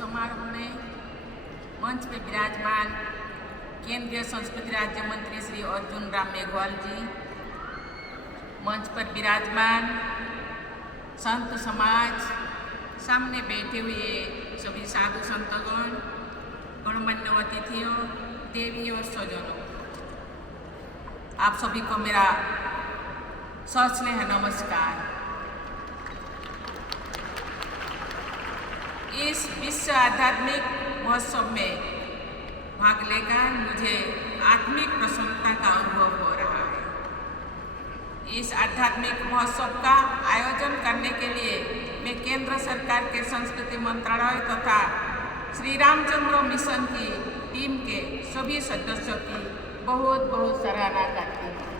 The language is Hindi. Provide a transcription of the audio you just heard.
समारोह में मंच पे विराजमान केंद्रीय संस्कृति राज्य मंत्री श्री अर्जुन राम मेघवाल जी, मंच पर विराजमान संत समाज, सामने बैठे हुए सभी साधु संतगण, गणमान्य अतिथियों, देवी और स्वजनों, आप सभी को मेरा सस्नेह नमस्कार। इस विश्व आध्यात्मिक महोत्सव में भाग लेकर मुझे आत्मिक प्रसन्नता का अनुभव हो रहा है। इस आध्यात्मिक महोत्सव का आयोजन करने के लिए मैं केंद्र सरकार के संस्कृति मंत्रालय तथा श्री रामचंद्र मिशन की टीम के सभी सदस्यों की बहुत बहुत सराहना करती हूँ।